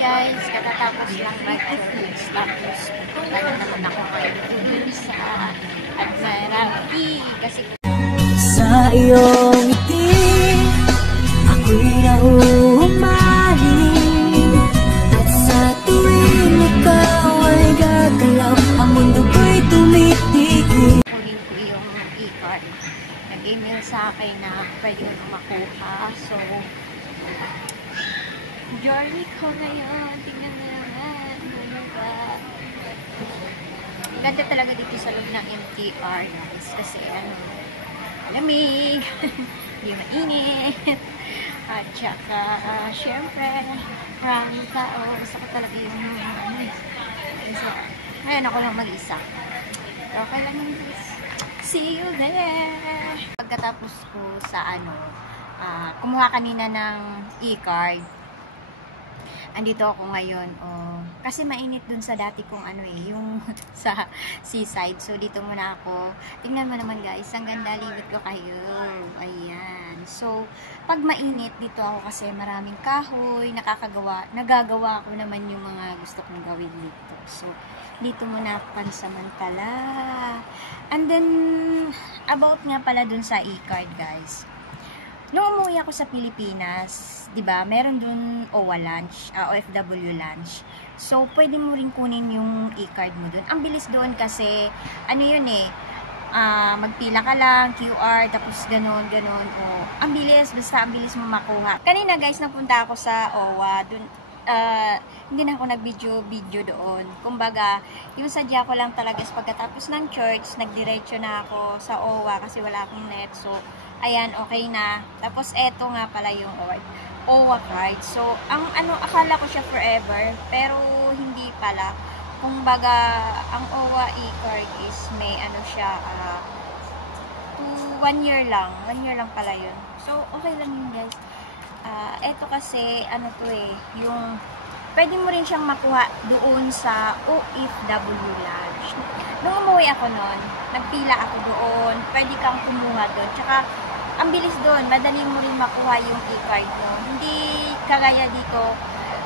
guys, katatapos lang mag-church. Tapos, punta na naman ako ngayon sa Admiralty. Kasi sa iyong ngiti, ako'y nauumaling. At sa tuwing ikaw ay gagalaw, ang mundo ko'y tumitigil. kunin ko yung e-card. Nag-email sa akin na pwede ko makuha. So, journey ko ngayon. Tingnan mo naman. Ganda talaga dito sa loob ng MTR, guys. Kasi lamig. Hindi mainit. At saka, syempre, maraming tao. Gusto ko talaga yung ngayon ako lang mag-isa. Okay lang yun, guys. See you there! Pagkatapos ko sa kumuha kanina ng e-card, andito ako ngayon, kasi mainit dun sa dati kong yung sa seaside. So, dito muna ako. Tingnan mo naman, guys, ang ganda, liwit ko kayo. Ayan. So, pag mainit, dito ako kasi maraming kahoy, nagagawa ko naman yung mga gusto kong gawin dito. So, dito muna ako pansamantala. And then, about nga pala dun sa e-card, guys. Nung umuwi ako sa Pilipinas, 'di ba? Meron dun OWA lunch, OFW lunch. So, pwede mo rin kunin yung e-card mo dun. Ang bilis doon kasi yun magpila ka lang, QR, tapos ganon. Ang bilis, basta ang bilis mo makuha. Kanina, guys, napunta ako sa OWA dun. Hindi na ako nag-video doon. Kumbaga, yung sadya ko lang talaga is pagkatapos ng church, nagdiretso na ako sa OWA kasi wala akong net. So, ayan, okay na. Tapos, eto nga pala yung OWA card. So, akala ko siya forever, pero hindi pala. Kumbaga, ang OWA e-card is may siya, 1 year lang. 1 year lang pala yun. So, okay lang yun, guys. Eto kasi, yung pwede mo rin siyang makuha doon sa OFW Lunch. Nung umuwi ako noon, nagpila ako doon, pwede kang kumuha doon. Tsaka, ang bilis doon, madali mo rin makuha yung e-card mo. Hindi kagaya dito,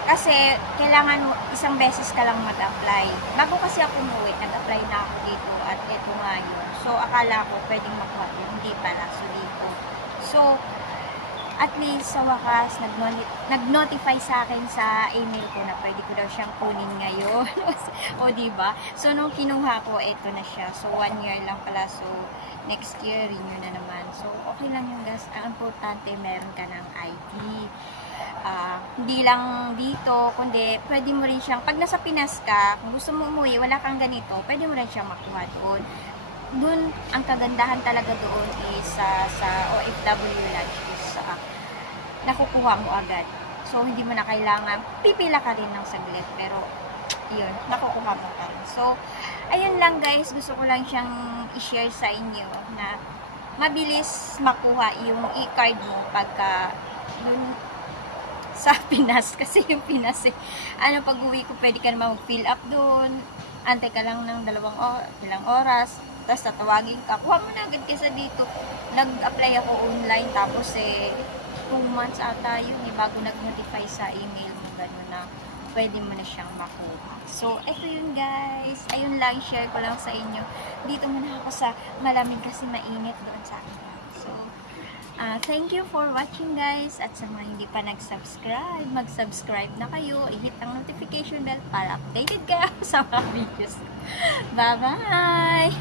kasi kailangan isang beses ka lang mag-apply. Bago kasi ako umuwi, nag-apply na ako dito at eto nga yun. So, akala ko pwedeng makuha doon, hindi pala. So, dito. So, at least sa wakas, nag-notify sa akin sa email ko na pwede ko daw siyang kunin ngayon. O, diba? So, nung kinuha ko, eto na siya. So, 1 year lang pala. So, next year, renew na naman. So, okay lang yung guys. Ang importante, meron ka ng ID. Hindi lang dito, kundi pwede mo rin siyang, pag nasa Pinas ka, kung gusto mo umuwi, wala kang ganito, pwede mo rin siyang makuha doon. Doon, ang kagandahan talaga doon is sa OFW Lunch is nakukuha mo agad. So, hindi mo na kailangan, pipila ka rin ng saglit, pero yun, nakukuha mo ka rin. So, ayun lang guys, gusto ko lang siyang i-share sa inyo na mabilis makuha yung e-card mo pagka dun sa Pinas. Kasi yung Pinas pag uwi ko, pwede ka naman mag-fill up dun, antay ka lang ng ilang oras, tapos tatawagin ka, kuha mo na agad kasi dito. Nag-apply ako online, tapos 2 months ata yun, bago nag-notify sa email mo, gano'n na pwede mo na siyang makuha. So, ito yun guys. Ayun lang, share ko lang sa inyo. Dito muna ako sa malamig kasi mainit doon sa akin. So, thank you for watching guys. At sa mga hindi pa nag-subscribe, mag-subscribe na kayo. I-hit ang notification bell para updated kayo sa mga videos. Bye-bye!